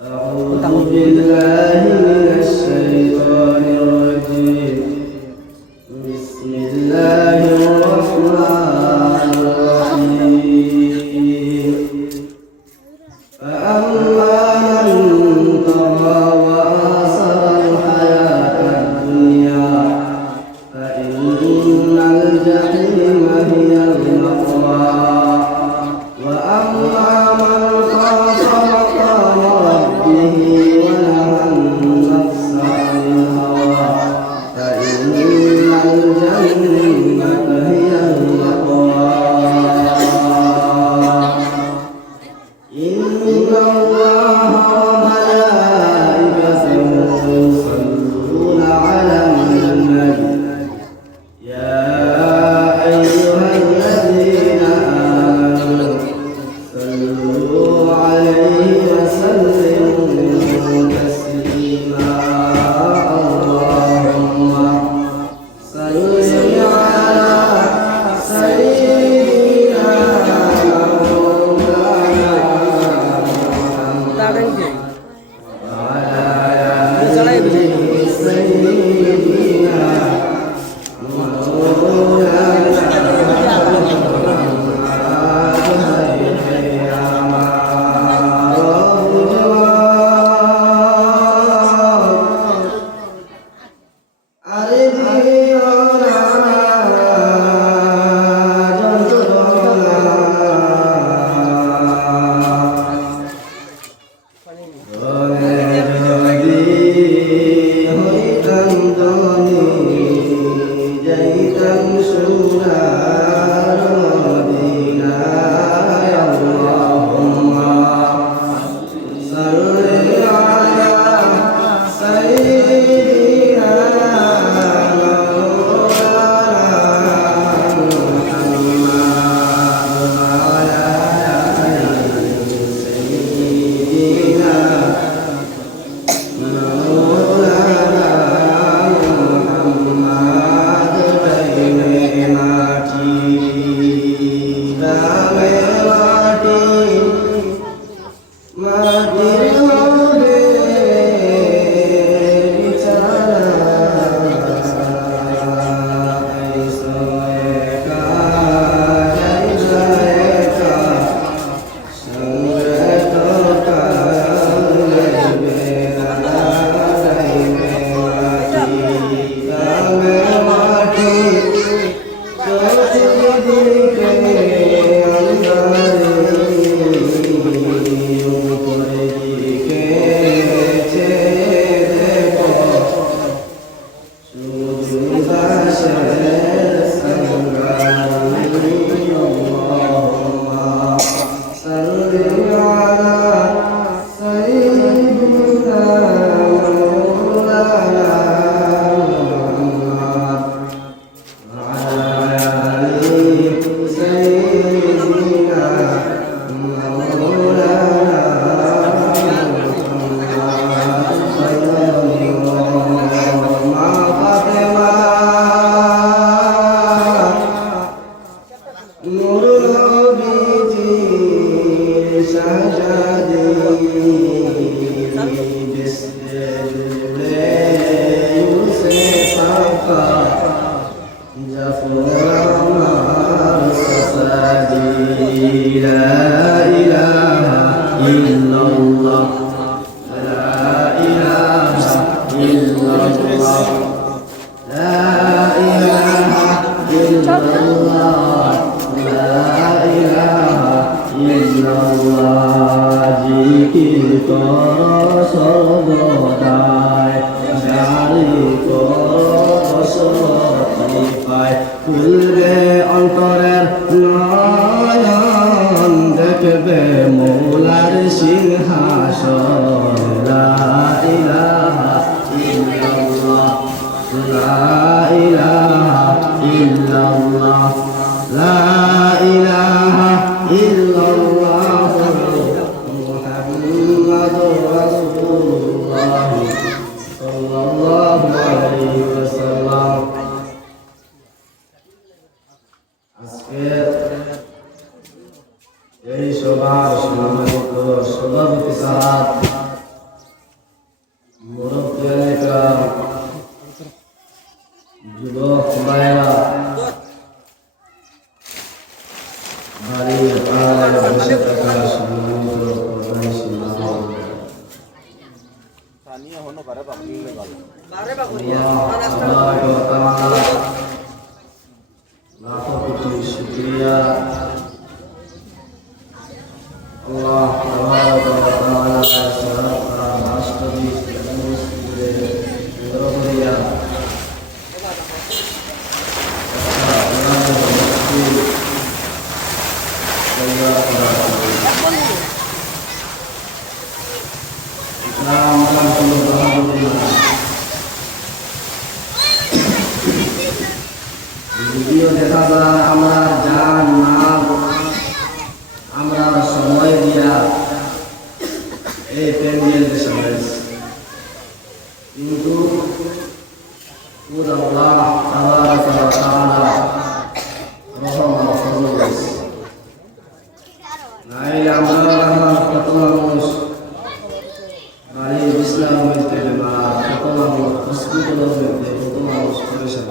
أعوذ بالله من الشيطان الرجيم بسم الله الرحمن الرحيم فأما من طغى وآثر الحياة الدنيا فإن الجحيم هي المأوى وأما من خاف مقام ربه ونهى النفس عن الهوى فإن الجنة هي المأوى إن الله وملائكته يصلون على النبي يا أيها الذين آمنوا صلوا عليه وسلموا تسليما اللهم صل على سيدنا مولانا محمد وعلى آل سيدنا এই সভার সম্মানিত সভাপতি সাহেব, মুরব্বিয়ানেরা, যুবক ভাইয়েরা, বাড়ির আড়ালে বসে থাকা সম্মানিত প্রবাসী নাগরিক, লাখো কোটি শুকরিয়া। আল্লাহ তাবারক ওয়া তাআলা সারা বাস্তবিক মসজিদের দরবারিয়া ভিডিও দেখা যায় আমরা জান মাল আমরা সময় দিয়া এই প্যান্ডেলকে সাজাইছি, কিন্তু আল্লাহ তাবারক ওয়া তাআলা রহমত ফজল করেছে। নাইলে আমরা কত মানুষ বাড়ির বিছানার মধ্যে বেমার, কত মানুষ হসপিটালের মধ্যে, কত মানুষ পরেশান।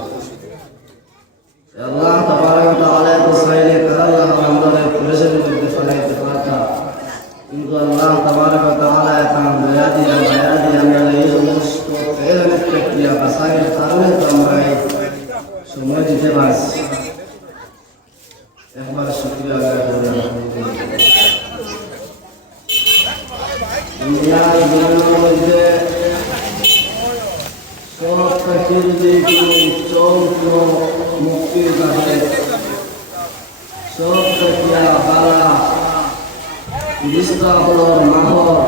আল্লাহ তাবারক ওয়া তাআলা তো চাইলে আল্লাহ আমাদের পরেশানির মধ্যে ফেলাইতে পারতাম, কিন্তু আল্লাহ তাবারক ওয়া তাআলা তার দয়া দিয়ে মায়া দিয়ে আমরা এই সমস্ত প্রেরণের প্রক্রিয়া বাসায়ের কারণে তো আমরা এই সময় দিতে পারছি। একবার শুকরিয়া আদায় করি আলহামদুলিল্লাহ। দুনিয়ার জীবনের মধ্যে সব থেকে যদি কোনো চৌদ্র মুক্তির কাছে সব প্রক্রিয়া বালা বিস্তার মাহর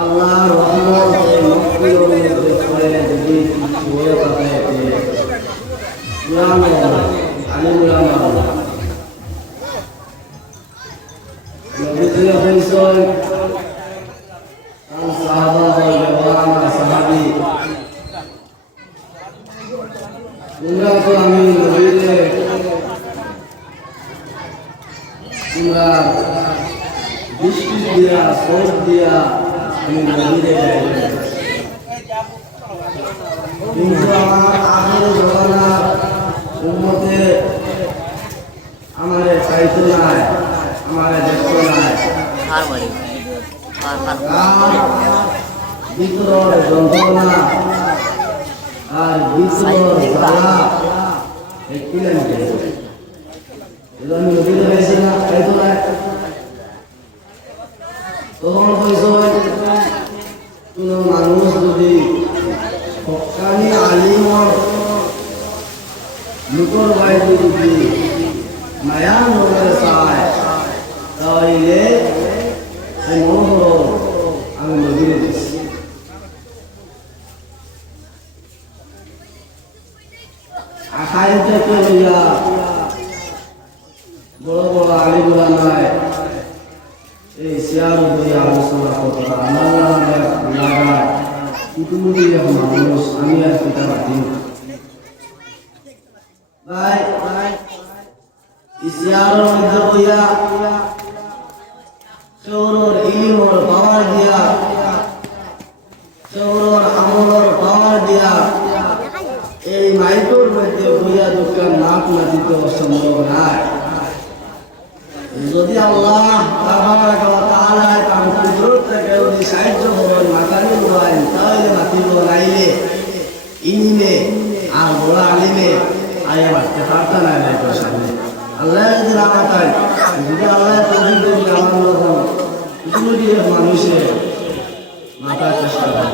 আল্লাহর রহমত এই মুক্তির মধ্যে পড়ে যদি হয়ে থাকে পুরানো আলিমুলামা নবীজি হইছেন তার সাহাবা ও জওয়ান সাহাবী। তোমরা তো আমি নবীরে তোমরা দৃষ্টি দিয়া চোখ দিয়া আমি নবীরে কিন্তু আমার আখের জমানার উম্মতে আমারে চাইতো নাই, আমারে দেখতো নাই। ভিতর যন্ত্রণা আর ভিতর জ্বালা একটু আমি নবীরে হয়েছি না, চাইতো নাই। তখন হয়েছে কোন মানুষ যদি হক্কানি আলিমর লোকর বাইরে যদি মায়া মনে চায় তাহলে সেই মনোহর আমি নদীরে দিচ্ছি। আখায় থেকে লইয়া বড় বড় আলিমুলা নয় এই শেয়ার উপরে আলোচনা করা আমার লাগা কুটুমুটি মানুষ আমি আর পিতা পাতি ভাই ইসিয়ার মধ্যে বইয়া শহরের ইলিমর পাওয়ার দিয়া শহরের আমলের পাওয়ার দিয়া এই মাইকের মধ্যে বইয়া দোকান নাক নাচিতে অসম্ভব নয়। যদি আল্লাহ তাবারক ওয়া তাআলা তার কুদরত থেকে যদি সাহায্য করেন মাতানি দেন তাহলে মাতিব, নাইলে ইলমে আর বড় আলিমে আয়া বাড়তে পারত না। সামনে আল্লাহ যদি না মাতায়, যদি আল্লাহ তৌফিক দেন আমার লোক কিছু দিয়ে মানুষের মাথার চেষ্টা করে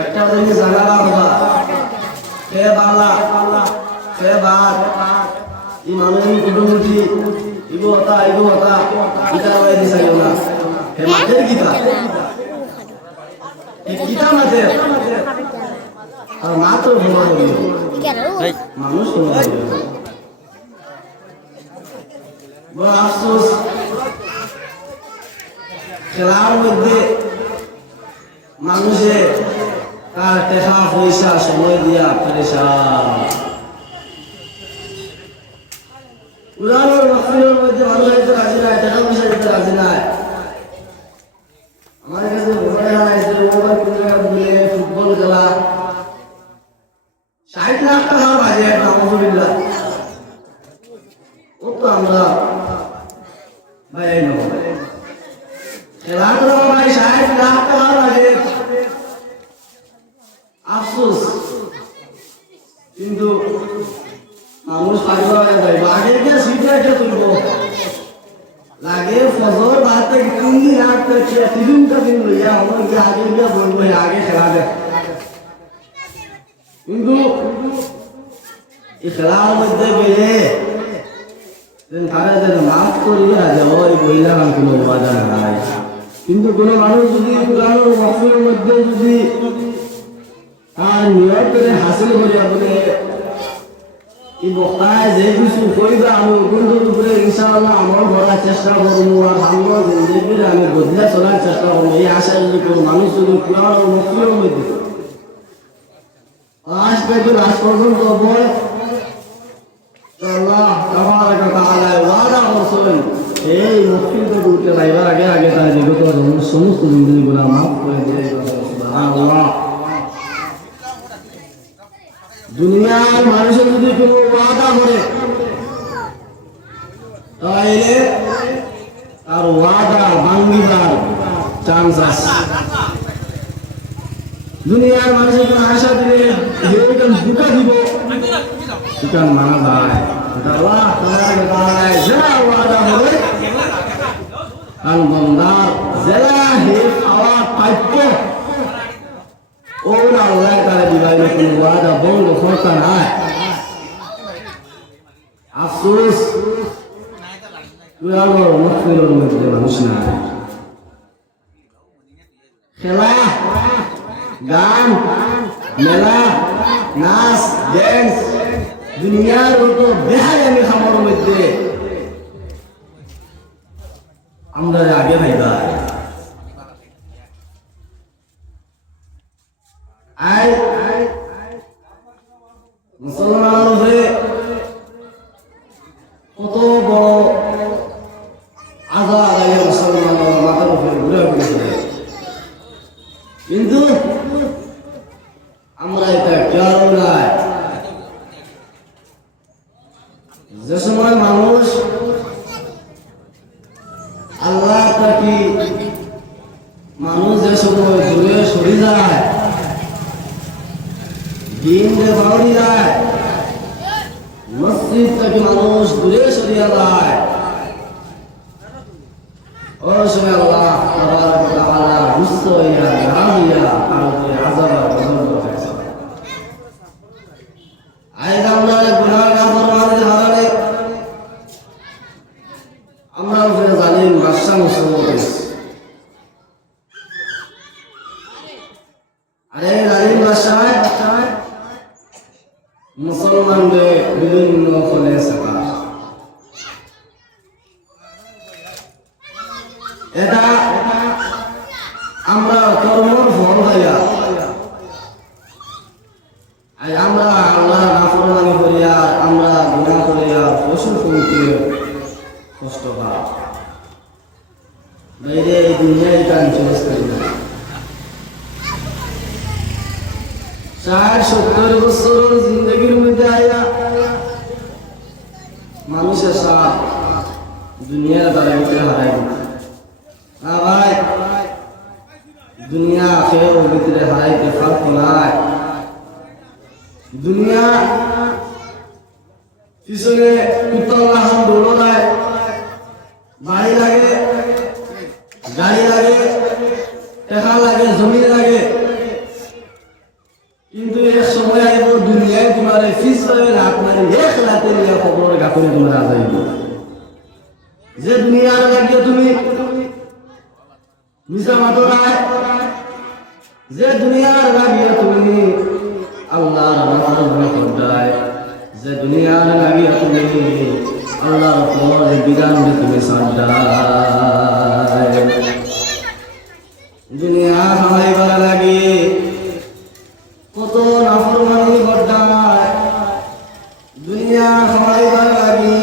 একটা যদি জানা হবা সে বাংলা সে বাদ এই মানুষের কুটুমুটি ইগো হতা গীতা বাই দিছাইও না হে মাঠের গীতা এই গীতা মাঠের আর মাত্র ভুল মানুষ বড় আফসোস খেলার মধ্যে মানুষে তার টাকা পয়সা সময় দিয়া পেরেশান। কুরআনের মাহফিলের মধ্যে মানুষ হইতে রাজি নাই, টাকা পয়সা দিতে রাজি নাই। আমার কাছে মনে হয় যে মোবাইল কিনে দিলে ফুটবল খেলা 60 লাখ টাকার বাজেট, আলহামদুলিল্লাহ। ও তো আমরা ভাই নেব খেলা করা ভাই 60 লাখ টাকার বাজেট। আফসোস, কিন্তু মানুষ পাগল হয়ে যায়। আগে গিয়ে সিটে একটা তুলবো, লাগে ফজর বাদ থেকে 3 দিন আগ থেকে টিফিনটা দিন লইয়া আমার গিয়ে আগে গিয়ে বলবো আগে খেলা দেখ। কিন্তু এই খেলার মধ্যে গেলে তারা যেন মাফ করিয়া যে ওই বইলাম কোনো বাধা নাই। কিন্তু কোনো মানুষ যদি কুরআনের মাহফিলের মধ্যে যদি তার নিয়ত করে হাসিল করিয়া বলে এই বক্তায় যে কিছু কইবা আমি ওগুলোর উপরে ইনশাআল্লাহ আমল করার চেষ্টা করবো, আর আমার জিন্দেগির আমি বদলে চলার চেষ্টা করবো, এই আশা যদি কোনো মানুষ যদি কুরআনের মাহফিলের মধ্যে আজ পর্যন্ত বলে আল্লাহ তাবারাক ওয়া তাআলা ওয়াদা করছেন এই মাহফিল থেকে উঠে যাইবার আগে আগে তার বিগত সমস্ত জিন্দেগিগুলো মাফ করে দিয়ে সুবহানাল্লাহ। দুনিয়ার মানুষের যদি কোনো ওয়াদা করে তাহলে তার ওয়াদা ভাঙিবার চান্স আছে। দুনিয়ার মানুষের কোনো আশা দিলে এরকম দুটা দিব সেখান মানা যায়। আল্লাহ তাবারাক ওয়া তাআলা যারা ওয়াদা হবে আর বান্দার যারা হে পাওয়া পাইব ওরা আল্লাহ তাআলা দিবাই কোনো ওয়াদা বন্ধ করতে নাই। আফসোস কুরআনের মাহফিলের মধ্যে মানুষ নাই। খেলা, গান, মেলা, নাচ, ড্যান্স, দুনিয়ার মতো দেখাই আমি খামার মধ্যে আমরা আগে নাই ভাই। আই মুসলমান হয়ে কত বড় আজাদ আগে মুসলমান মাথার উপরে ঘুরে ঘুরে, কিন্তু আমরা এটা খেয়াল নাই। যে সময় মানুষ আল্লাহ থাকি মানুষ যে সময় দূরে সরে যায়, দিন যে বাড়ি যায়, মসজিদ থেকে মানুষ দূরে সরিয়া যায়, ওই সময় আল্লাহ তাবারাক ওয়া তাআলা গুসা হইয়া রাজিয়া আর আযাব বন্ধ করেছে। আজ আমরা গুনাহ নাফরমানির কারণে আমরা উপরে জালিম বাদশা মুসলমান, আরে জালিম বাদশা মুসলমানদের বিভিন্ন ফলে সাকা এটা আমরা কর্মর ফল হইয়া আমরা আল্লাহ নাফরমানি করিয়া আমরা গুনাহ করিয়া পশু পক্ষীকে কষ্ট পাই। বাইরে এই দুনিয়ায় কান চলে করি না। 60-70 বছর জিন্দগির মধ্যে আয়া মানুষের সাথ দুনিয়ার দাঁড়াইতে হারাই না ভাই। দুনিয়া খেয়েও ভিতরে হারাইতে ফার্ক নাই। দুনিয়া পিছনে উত্তর দৌড় নাই, বাড়ি লাগে, গাড়ি লাগে, টাকা লাগে, জমি লাগে, কিন্তু এক সময় আইব দুনিয়ায় তোমার ফিস পাবে না, আপনার এক রাতে নিয়ে খবর গাছরে তোমার আজাইব। যে দুনিয়ার লাগিয়ে তুমি মিশা মাতো নাই, যে দুনিয়ার লাগিয়ে তুমি আল্লাহর নাফরমানি করদায়, যে দুনিয়ার লাগিয়ে তুমি আল্লাহর ফরজ বিধান তুমি ছাড়দায়, দুনিয়া খাইবার লাগে কত নাফরমানি করদায়, দুনিয়া খাইবার লাগে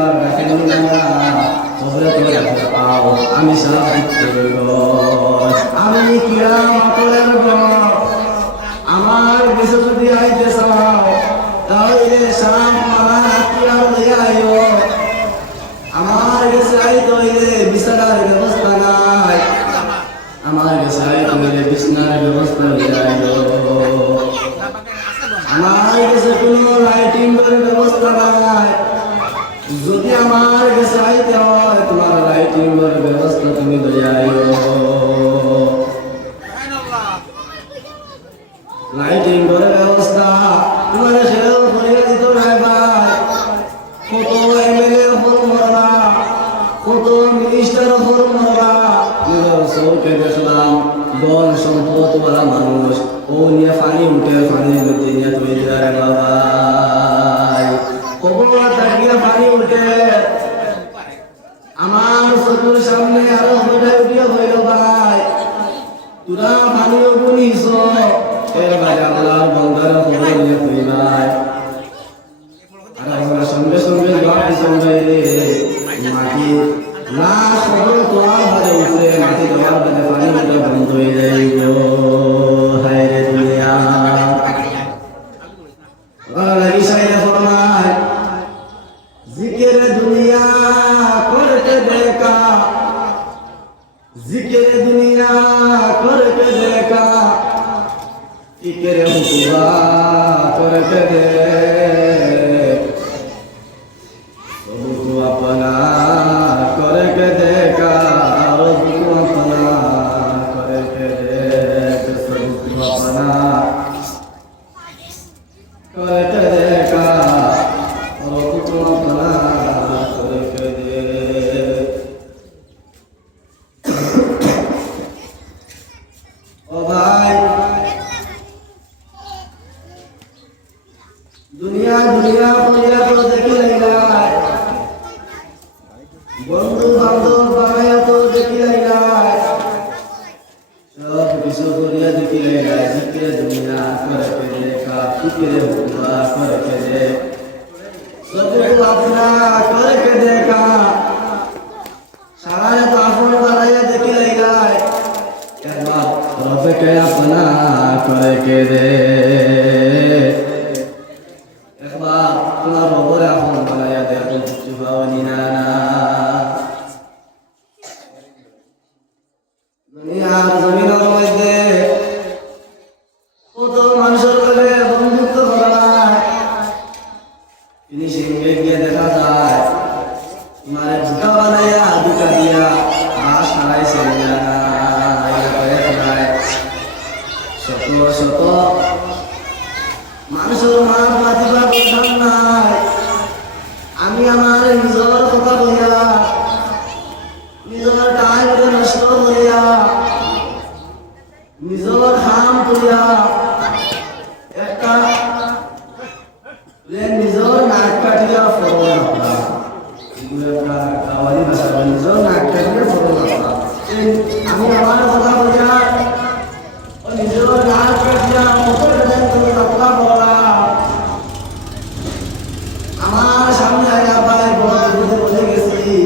একবার রাখেন না কবরে তো রাখতে পাও আমি সাপ দিতে গো আমি কিরা মাতলের গো আমার দেশে যদি আইতে চাও তাহলে সাপ মারা হাতিয়ার লইয়া আইও আমার কাছে আইতে হইলে বিছানার ব্যবস্থা নাই আমার কাছে আইতে হইলে বিছানার ব্যবস্থা লইয়া আইও আমার কাছে কোনো লাইটিং এর ব্যবস্থা নাই যদি আমার কাছে আইতে হয় তোমার লাইটিং এর ব্যবস্থা তুমি লইয়া আইও লাইটিং এর ব্যবস্থা তোমার সেও করিয়া দিত নাই ভাই কত এমএলএ উপর মরবা কত মিনিস্টার উপর মরবা নিজের চোখে দেখলাম ধন সম্পদ ওরা মানুষ ও নিয়ে পানি উঠে পানির মধ্যে নিয়ে তুই দিলারে বাবা কবর তাকিয়ে পানি উঠে আমার চোখের সামনে আরো হইটা উঠিয়া হইল ভাই তোরা পানিও গুনিস এর বাইরে আল্লাহর বন্ধার খবর নিয়ে তুই ভাই আর আমরা সঙ্গে সঙ্গে জল সঙ্গে মাটি না খবর তোমার বাজে উঠলে মাটি তোমার বাজে পানি উঠে বন্ধ হয়ে যায় গো হায় রে দুনিয়া লাগি সাইলে ফরমায় জিকির দুনিয়া করতে দেখা জিকির দুনিয়া করতে দেখা ইকরে হুকুবা করতে দে सबको अपना करके देखा सबको अपना करके देख सबको अपना करके देखा सबको अपना करके देख ओ भाई दुनिया दुनिया दुनिया को देखी लेगा বন্ধু বান্ধব বানায় তো দেখিলাই নাই সব কিছু করিয়া দেখিলাই নাই জিকিরে দুনিয়া করকে দেখা ফিকিরে হুকুমা করকে দে সবকু আপনা করকে দেখা সারা তো আপন বানাইয়া দেখিলাই নাই একবার রবকে আপনা করকে দে একবার তোমার রবরে আপন বানাইয়া দেখো কিছু ভাবনি না দুনিয়ার জমিনের মধ্যে কত মানুষের লগে বন্ধুত্ব করা নাই ফিনিশিং গিয়ে দেখা যায় তোমার জুতা বানাইয়া দুটা দিয়া বাস হারাইছে শত শত মানুষের মাপ মাতিবার দরকার নাই আমি আমার নিজের কথা বলিয়া নিজের টাইম নষ্ট করিয়া নিজের হাম করিয়া একটা নিজের নাক কাটিয়া ফল না গাওয়ালি ভাষা নিজের নাক কাটিয়া ফল না আমি আমার কথা বলিয়া নিজের নাক কাটিয়া বলা আমার সামনে আয়া ভাই বলে গেছি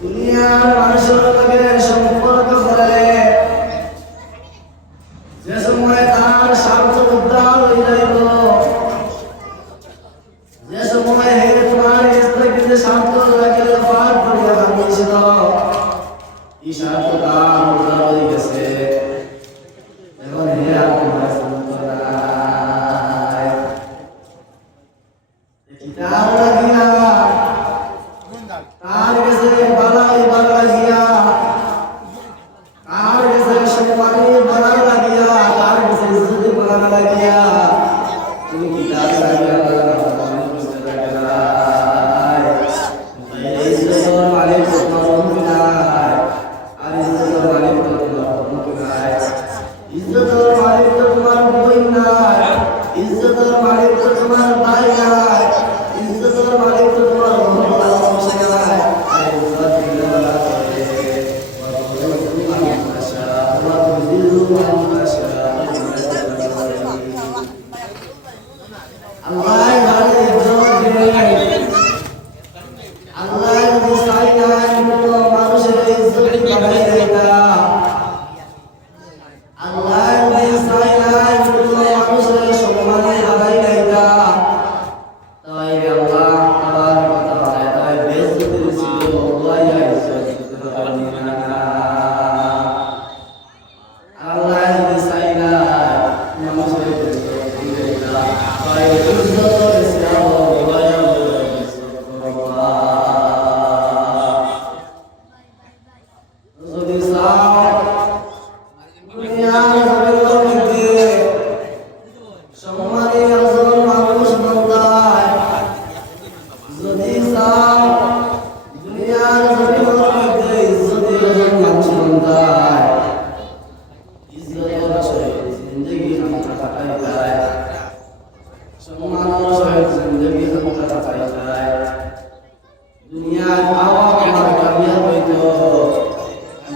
দুনিয়ার মানুষের লগে সম্পর্ক করে যে সময় তার স্বার্থ উদ্ধার হয়ে যাইব যে সময় হে তোমার স্ত্রীকে স্বার্থ লাগে পার করিয়া ভাবিয়েছিল এই স্বার্থ তার উদ্ধার হয়ে গেছে এখন হে আর তোমার সম্পর্ক নাই কিতাব লাগিয়া তার কাছে বালা লাগিয়া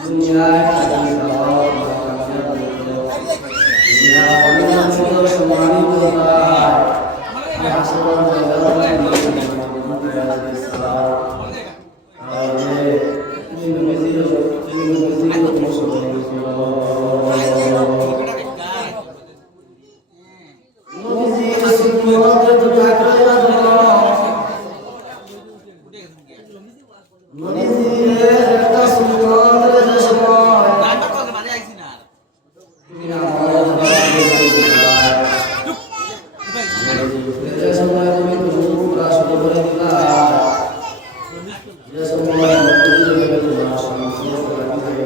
দুনিয়ায় সম্মানিত